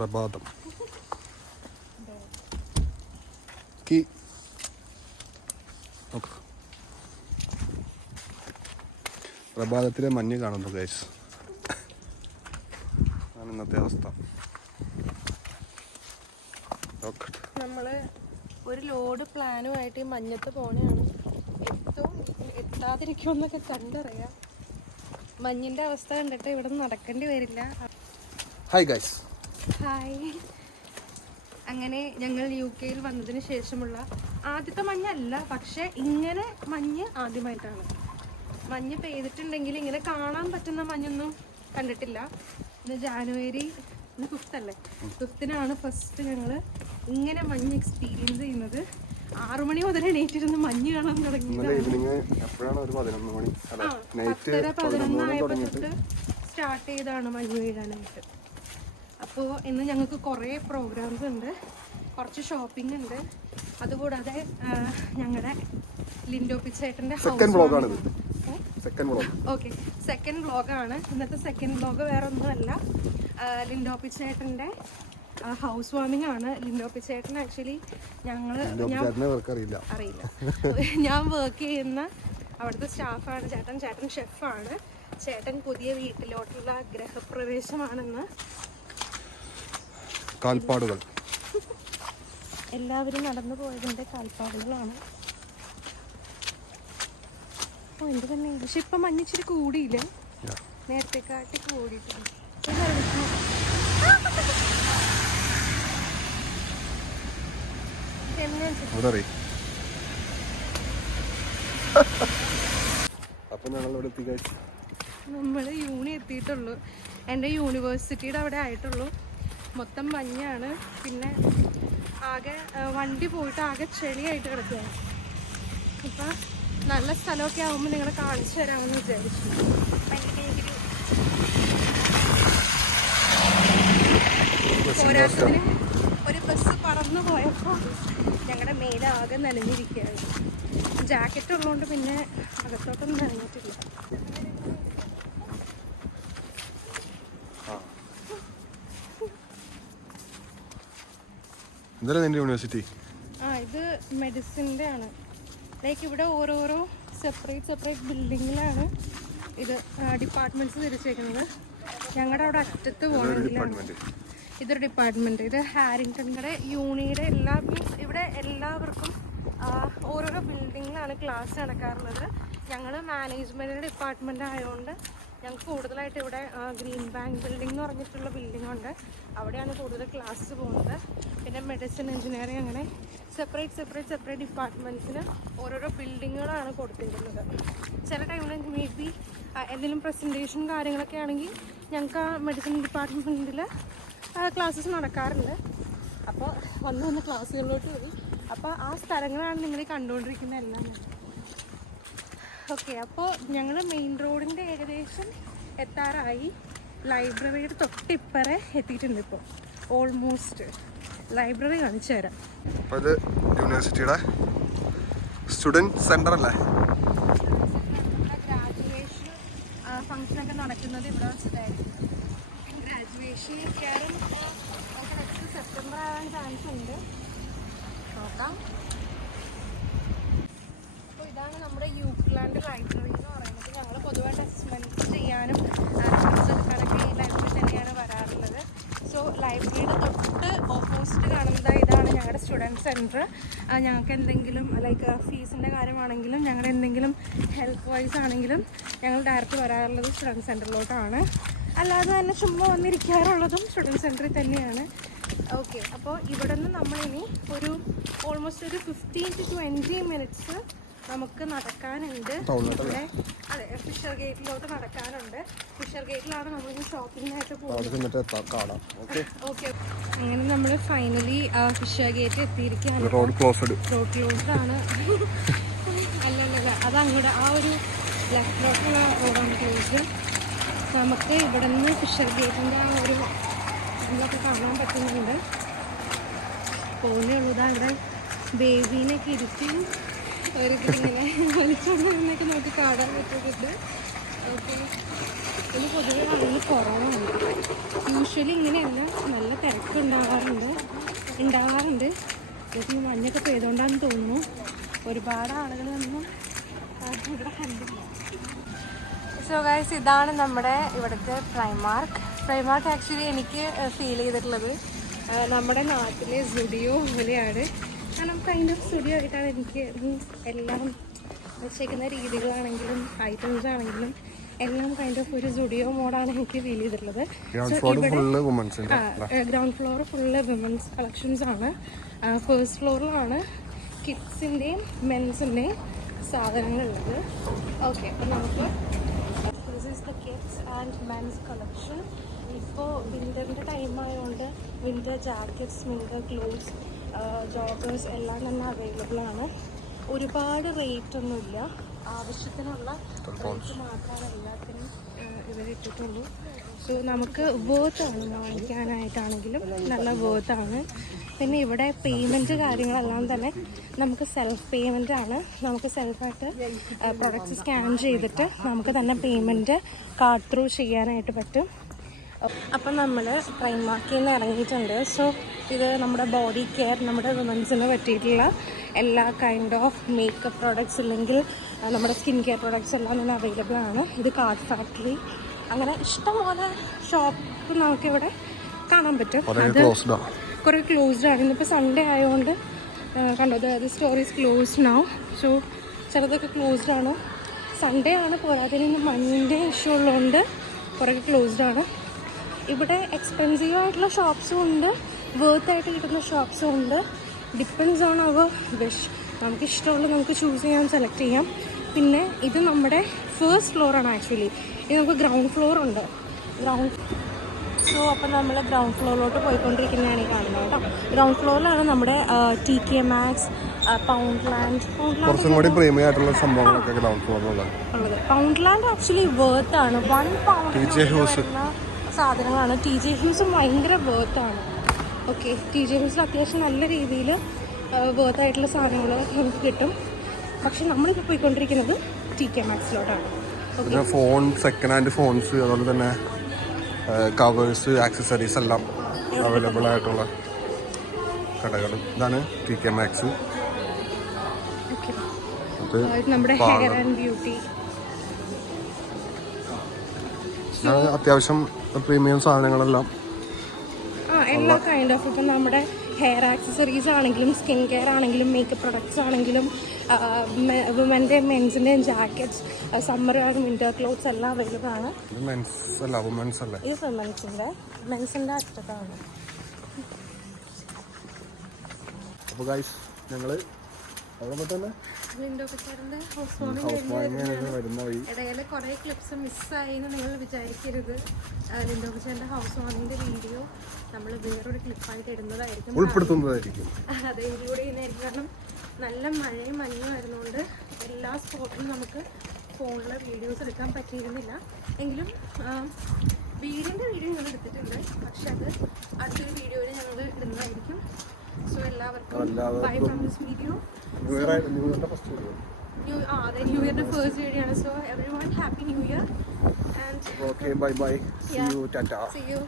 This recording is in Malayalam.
പ്രഭാതം പ്രഭാതത്തിലെ മഞ്ഞ് കാണുന്നു ഗൈസ്. ആണ് ഇന്നത്തെ അവസ്ഥ. നമ്മള് ഒരു ലോഡ് പ്ലാനുമായിട്ട് മഞ്ഞത്ത് പോണെയാണ്. എത്താതിരിക്കുമെന്നൊക്കെ കണ്ടറിയാം. മഞ്ഞിന്റെ അവസ്ഥ കണ്ടിട്ട് ഇവിടെ നിന്ന് നടക്കേണ്ടി വരില്ല. Hi guys. ഹായ്. അങ്ങനെ ഞങ്ങൾ UK വന്നതിന് ശേഷമുള്ള ആദ്യത്തെ മഞ്ഞല്ല, പക്ഷെ ഇങ്ങനെ മഞ്ഞ് ആദ്യമായിട്ടാണ്. മഞ്ഞ് പെയ്തിട്ടുണ്ടെങ്കിൽ ഇങ്ങനെ കാണാൻ പറ്റുന്ന മഞ്ഞൊന്നും കണ്ടിട്ടില്ല. ഇന്ന് ജാനുവരി 5th അല്ലേ, 5th ഫസ്റ്റ് ഞങ്ങൾ ഇങ്ങനെ മഞ്ഞ് എക്സ്പീരിയൻസ് ചെയ്യുന്നത്. 6 മണി മുതൽ എണീറ്റിരുന്ന് മഞ്ഞ് കാണാൻ തുടങ്ങിയത്. 11 ആയപ്പോൾ തൊട്ട് സ്റ്റാർട്ട് ചെയ്താണ് മഞ്ഞ് വീഴാനായിട്ട്. അപ്പോൾ ഇന്ന് ഞങ്ങൾക്ക് കുറേ പ്രോഗ്രാംസ് ഉണ്ട്, കുറച്ച് ഷോപ്പിംഗ് ഉണ്ട്. അതുകൂടാതെ ഞങ്ങളുടെ ലിൻഡോ പിച്ചേട്ടൻ്റെ സെക്കൻഡ് വ്ളോഗാണ്. ഇന്നത്തെ സെക്കൻഡ് വ്ളോഗ് വേറെ ഒന്നുമല്ല, ലിൻഡോ പിച്ചേട്ടൻ്റെ ഹൗസ് വാമിംഗ് ആണ്. ലിൻഡോ പിച്ചേട്ടൻ ആക്ച്വലി അറിയില്ല, ഞാൻ വർക്ക് ചെയ്യുന്ന അവിടുത്തെ സ്റ്റാഫാണ് ചേട്ടൻ. ചേട്ടൻ ഷെഫാണ്. ചേട്ടൻ പുതിയ വീട്ടിലോട്ടുള്ള ഗൃഹപ്രവേശമാണെന്ന്. കാൽപ്പാടുകൾ എല്ലാവരും നടന്നു പോയതിൻ്റെ കാൽപ്പാടുകളാണ്. എൻ്റെ തന്നെ. പക്ഷെ ഇപ്പം മഞ്ഞിച്ചിരി കൂടിയില്ല, നേരത്തെ കാട്ടി കൂടിയിട്ടുണ്ട്. നമ്മൾ യൂണി എത്തിയിട്ടുള്ളൂ. എൻ്റെ യൂണിവേഴ്സിറ്റിയുടെ അവിടെ ആയിട്ടുള്ളൂ. മൊത്തം മഞ്ഞാണ്. പിന്നെ ആകെ വണ്ടി പോയിട്ട് ആകെ ചെളിയായിട്ട് കിടക്കുകയാണ്. ഇപ്പം നല്ല സ്ഥലമൊക്കെ ആകുമ്പോൾ നിങ്ങളെ കാണിച്ചു തരാമെന്ന് വിചാരിച്ചു. പോരാട്ടത്തിന് ഒരു ബസ് പറന്നു പോയപ്പോൾ ഞങ്ങളുടെ മേലാകെ നനഞ്ഞിരിക്കുകയാണ്. ജാക്കറ്റ് ഉള്ളതുകൊണ്ട് പിന്നെ അകത്തോട്ടൊന്നും നനഞ്ഞിട്ടില്ല. യൂണിവേഴ്സിറ്റി ഇത് മെഡിസിൻ്റെ ആണ്. ലൈക്ക് ഇവിടെ ഓരോരോ സെപ്പറേറ്റ് ബിൽഡിങ്ങിലാണ് ഇത് ഡിപ്പാർട്ട്മെന്റ്സ് തിരിച്ചേക്കുന്നത്. ഞങ്ങളുടെ അവിടെ അറ്റത്ത് പോകണമെങ്കിലാണ് ഇതൊരു ഡിപ്പാർട്ട്മെന്റ്. ഇത് ഹാരിങ്ടൺയുടെ യൂണിയുടെ ഇവിടെ എല്ലാവർക്കും ഓരോരോ ബിൽഡിങ്ങിലാണ് ക്ലാസ് നടക്കാറുള്ളത്. ഞങ്ങൾ മാനേജ്മെൻറ്റിൻ്റെ ഡിപ്പാർട്ട്മെൻ്റ് ആയതുകൊണ്ട് ഞങ്ങൾക്ക് കൂടുതലായിട്ട് ഇവിടെ ഗ്രീൻ ബാങ്ക് ബിൽഡിംഗ് എന്ന് പറഞ്ഞിട്ടുള്ള ബിൽഡിംഗ് ഉണ്ട്. അവിടെയാണ് കൂടുതൽ ക്ലാസ് പോകുന്നത്. പിന്നെ മെഡിസിൻ, എഞ്ചിനീയറിംഗ്, അങ്ങനെ സെപ്പറേറ്റ് ഡിപ്പാർട്ട്മെൻറ്റ്സിന് ഓരോരോ ബിൽഡിങ്ങുകളാണ് കൊടുത്തിരിക്കുന്നത്. ചില ടൈമിൽ മേ ബി എന്തെങ്കിലും പ്രസൻറ്റേഷൻ കാര്യങ്ങളൊക്കെ ആണെങ്കിൽ ഞങ്ങൾക്ക് ആ മെഡിസിൻ ഡിപ്പാർട്ട്മെൻറ്റിൽ ക്ലാസ്സസ് നടക്കാറുണ്ട്. അപ്പോൾ വന്ന് ക്ലാസ്സുകളിലോട്ട് പോയി. അപ്പോൾ ആ സ്ഥലങ്ങളാണ് നിങ്ങൾ കണ്ടുകൊണ്ടിരിക്കുന്ന എല്ലാം. ഓക്കെ, അപ്പോൾ ഞങ്ങൾ മെയിൻ റോഡിൻ്റെ ഏകദേശം എത്താറായി. ലൈബ്രറിയുടെ തൊട്ടിപ്പറെ എത്തിയിട്ടുണ്ട്. ഇപ്പോൾ ഓൾമോസ്റ്റ് ലൈബ്രറി കാണിച്ചു തരാം. അപ്പോൾ ഇത് യൂണിവേഴ്സിറ്റിയുടെ സ്റ്റുഡൻറ് സെൻ്റർ അല്ലേ? ഗ്രാജുവേഷൻ ഫംഗ്ഷനൊക്കെ നടക്കുന്നത് ഇവിടെ വെച്ചിട്ടായിരിക്കും. ഗ്രാജുവേഷൻ മിക്കവാറും നെക്സ്റ്റ് സെപ്റ്റംബർ ആവാൻ ചാൻസ് ഉണ്ട്. നോക്കാം. അപ്പോൾ ഇതാണ് നമ്മുടെ യൂക്ലാൻഡ് ലൈബ്രറി എന്ന് പറയുന്നത്. ഞങ്ങൾ പൊതുവായിട്ട് അസസ്മെൻറ്റ്സ് ചെയ്യാനും നോട്ട്സ് എടുക്കാനൊക്കെ ഈ ലൈബ്രറി തന്നെയാണ് വരാറുള്ളത്. സോ ലൈബ്രറിയുടെ തൊട്ട് ഓപ്പോസിറ്റ് കാണുന്നത് ഇതാണ് ഞങ്ങളുടെ സ്റ്റുഡൻറ്റ് സെൻറ്റർ. ഞങ്ങൾക്ക് എന്തെങ്കിലും ലൈക്ക് ഫീസിൻ്റെ കാര്യമാണെങ്കിലും ഞങ്ങളുടെ എന്തെങ്കിലും ഹെൽത്ത് വൈസ് ആണെങ്കിലും ഞങ്ങൾ ഡയറക്റ്റ് വരാറുള്ളത് സ്റ്റുഡൻറ്റ് സെൻറ്ററിലോട്ടാണ്. അല്ലാതെ തന്നെ ചുമ്മാ വന്നിരിക്കാറുള്ളതും സ്റ്റുഡൻറ്റ് സെൻറ്ററിൽ തന്നെയാണ്. ഓക്കെ, അപ്പോൾ ഇവിടെ നിന്ന് നമ്മളിനി ഒരു ഓൾമോസ്റ്റ് ഒരു 15 to 20 മിനിറ്റ്സ് നമുക്ക് നടക്കാനുണ്ട്. ഇവിടെ അതെ, ഫിഷർ ഗേറ്റിലോട്ട് നടക്കാനുണ്ട്. ഫിഷർ ഗേറ്റിലാണ് നമ്മളിനി ഷോപ്പിങ്ങിനായിട്ട് പോകുന്നത്. ഓക്കെ, അങ്ങനെ നമ്മൾ ഫൈനലി ഫിഷർ ഗേറ്റ് എത്തിയിരിക്കുകയാണ്. റോഡ് ക്ലോസ്ഡ് ആണ്. അല്ലല്ല, അത് അങ്ങോട്ട് ആ ഒരു ലെഫ്റ്റിലോട്ടുള്ള റോഡാണ് ക്ലോസ്ഡ്. നമുക്ക് ഇവിടെ നിന്ന് ഫിഷർ ഗേറ്റിൻ്റെ ആ ഒരു ഇതൊക്കെ കാണാൻ പറ്റുന്നുണ്ട്. പോകുന്നേ ഉള്ളൂ. അവിടെ ബേബീനൊക്കെ ഇരുത്തി ഒരു ഇങ്ങനെ വലിച്ചുകൊണ്ടിരുന്നൊക്കെ നമുക്ക് കാണാൻ പറ്റുന്നുണ്ട്. ഓക്കെ, ഇനി പൊതുവെ വളരെ കുറവാണ്. യൂഷ്വലി ഇങ്ങനെയല്ല, നല്ല തിരക്ക് ഉണ്ടാവാറുണ്ട്. ഇപ്പം മഞ്ഞൊക്കെ പെയ്തുകൊണ്ടാണെന്ന് തോന്നുന്നു ഒരുപാട് ആളുകളൊന്നും ഇവിടെ കണ്ടില്ല. സോ ഗൈസ്, ഇതാണ് നമ്മുടെ ഇവിടുത്തെ പ്രൈമാർക്ക് ആക്ച്വലി എനിക്ക് ഫീൽ ചെയ്തിട്ടുള്ളത് നമ്മുടെ നാട്ടിലെ സ്റ്റുഡിയോ പോലെയാണ്. കാരണം കൈൻഡ് ഓഫ് സ്റ്റുഡിയോ ആയിട്ടാണ് എനിക്ക് എല്ലാം വെച്ചേക്കുന്ന രീതികളാണെങ്കിലും ഐറ്റംസ് ആണെങ്കിലും എല്ലാം കൈൻഡ് ഓഫ് ഒരു സ്റ്റുഡിയോ മോഡാണ് എനിക്ക് ഫീൽ ചെയ്തിട്ടുള്ളത്. Ground floor full women's collections ആണ്. ഫസ്റ്റ് ഫ്ലോറിലാണ് കിഡ്സിൻ്റെയും മെൻസിൻ്റെയും സാധനങ്ങളുള്ളത്. ഓക്കെ, അപ്പം നമുക്ക് this is the kids and men's collection. ഇപ്പോൾ വിൻ്ററിൻ്റെ ടൈം ആയതുകൊണ്ട് winter jackets, winter clothes, joggers എല്ലാം തന്നെ അവൈലബിൾ ആണ്. ഒരുപാട് റേറ്റ് ഒന്നുമില്ല, ആവശ്യത്തിനുള്ള റേറ്റ് മാത്രമാണ് എല്ലാത്തിനും ഇവരിട്ടിട്ടുള്ളൂ. സോ നമുക്ക് വേർത്താണ്, വാങ്ങിക്കാനായിട്ടാണെങ്കിലും നല്ല വേർത്താണ്. പിന്നെ ഇവിടെ പേയ്മെൻറ്റ് കാര്യങ്ങളെല്ലാം തന്നെ നമുക്ക് സെൽഫ് പേയ്മെൻ്റ് ആണ്. നമുക്ക് സെൽഫായിട്ട് പ്രൊഡക്ട്സ് സ്കാൻ ചെയ്തിട്ട് നമുക്ക് തന്നെ പേയ്മെൻറ്റ് കാർഡ് ത്രൂ ചെയ്യാനായിട്ട് പറ്റും. അപ്പം നമ്മൾ പ്രൈമാർക്കിൽ നിന്ന് ഇറങ്ങിയിട്ടുണ്ട്. സോ ഇത് നമ്മുടെ ബോഡി കെയർ, നമ്മുടെ വുമൻസിന് പറ്റിയിട്ടുള്ള എല്ലാ കൈൻഡ് ഓഫ് മേക്കപ്പ് പ്രോഡക്ട്സ് ഇല്ലെങ്കിൽ നമ്മുടെ സ്കിൻ കെയർ പ്രോഡക്ട്സ് എല്ലാം തന്നെ അവൈലബിൾ ആണ്. ഇത് കാർഡ് ഫാക്ടറി, അങ്ങനെ ഇഷ്ടംപോലെ ഷോപ്പ് നമുക്കിവിടെ കാണാൻ പറ്റും. അത് കുറേ ക്ലോസ്ഡ് ആണ്. ഇന്നിപ്പോൾ സൺഡേ ആയതുകൊണ്ട് കണ്ടോ, the store is closed now. So ചിലതൊക്കെ ക്ലോസ്ഡ് ആണ്. സൺഡേ ആണ്, പോരാതിന് മഞ്ഞിൻ്റെ ഇഷ്യൂ ഉള്ളതുകൊണ്ട് കുറേ ക്ലോസ്ഡ് ആണ്. ഇവിടെ എക്സ്പെൻസീവ് ആയിട്ടുള്ള ഷോപ്സും ഉണ്ട്, വേർത്തായിട്ട് കിട്ടുന്ന ഷോപ്സും ഉണ്ട്. Depends on our wish. നമുക്ക് ഇഷ്ടമുള്ളത് നമുക്ക് ചൂസ് ചെയ്യാം, സെലക്ട് ചെയ്യാം. പിന്നെ ഇത് നമ്മുടെ ഫസ്റ്റ് ഫ്ലോറാണ് ആക്ച്വലി. ഇത് നമുക്ക് ഗ്രൗണ്ട് ഫ്ലോർ ഉണ്ട്. സോ അപ്പം നമ്മൾ ഗ്രൗണ്ട് ഫ്ലോറിലോട്ട് പോയിക്കൊണ്ടിരിക്കുന്നതാണ് ഈ കാണുന്നത് കേട്ടോ. ഗ്രൗണ്ട് ഫ്ലോറിലാണ് നമ്മുടെ TK Maxx, പൗണ്ട്ലാൻഡ് ഉള്ളത്. പൗണ്ട്ലാൻഡ് ആക്ച്വലി വേർത്താണ്. 1 പൗണ്ട് സാധനങ്ങളാണ്. TJ Hughes ഭയങ്കര വേർത്താണ്. ഓക്കെ, TJ Hughes അത്യാവശ്യം നല്ല രീതിയിൽ വേർത്തായിട്ടുള്ള സാധനങ്ങൾ നമുക്ക് കിട്ടും. പക്ഷെ നമ്മളിപ്പോൾ പോയിക്കൊണ്ടിരിക്കുന്നത് TK Maxxലോട്ടാണ്. പിന്നെ ഫോൺ, സെക്കൻഡ് ഹാൻഡ് ഫോൺസ്, അതുപോലെ തന്നെ കവേഴ്സ്, ആക്സസറീസ് എല്ലാം അവൈലബിൾ ആയിട്ടുള്ള കടകൾ. ഇതാണ് TK Maxx. നമ്മുടെ ഹെയർ ആൻഡ് ബ്യൂട്ടി, അത്യാവശ്യം പ്രീമിയം സാധനങ്ങളെല്ലാം എല്ലാ കൈൻഡ് ഓഫ്. ഇപ്പം നമ്മുടെ ഹെയർ ആക്സസറീസ് ആണെങ്കിലും സ്കിൻ കെയർ ആണെങ്കിലും മേക്കപ്പ് പ്രൊഡക്ട്സ് ആണെങ്കിലും വുമൻ്റെയും മെൻസിൻ്റെയും jackets, summer and winter clothes എല്ലാം അവൈലബിൾ ആണ്. ഇത് വുമൻസിൻ്റെ, മെൻസിൻ്റെ അറ്റത്താണ്. അപ്പോൾ ഗൈസ്, ഞങ്ങൾ ഇടയിൽ കുറേ ക്ലിപ്സ് മിസ്സായി എന്ന് നിങ്ങൾ വിചാരിക്കരുത്. ലിൻഡോ പിച്ചറിന്റെ ഹൗസ് വാമിന്റെ വീഡിയോ നമ്മൾ വേറൊരു ക്ലിപ്പായിട്ട് ഇടുന്നതായിരിക്കും, ഉൾപ്പെടുത്തുന്നതായിരിക്കും. അത് ഇൻക്ലൂഡ് ചെയ്യുന്നതായിരിക്കും. കാരണം നല്ല മഴയും മഞ്ഞും ആയിരുന്നുകൊണ്ട് എല്ലാ സ്പോട്ടിലും നമുക്ക് ഫോണിൽ വീഡിയോസ് എടുക്കാൻ പറ്റിയിരുന്നില്ല. എങ്കിലും വീടിൻ്റെ വീഡിയോ ഞങ്ങൾ എടുത്തിട്ടുണ്ട്, പക്ഷെ അത് അടുത്തൊരു വീഡിയോയിൽ ഞങ്ങൾ ഇടുന്നതായിരിക്കും. സോ എല്ലാവർക്കും bye from this video. New ഇയറിന്റെ ഫസ്റ്റ് വീഡിയോ ആണ്. So everyone happy new year and okay, bye bye, see you, tata. See you.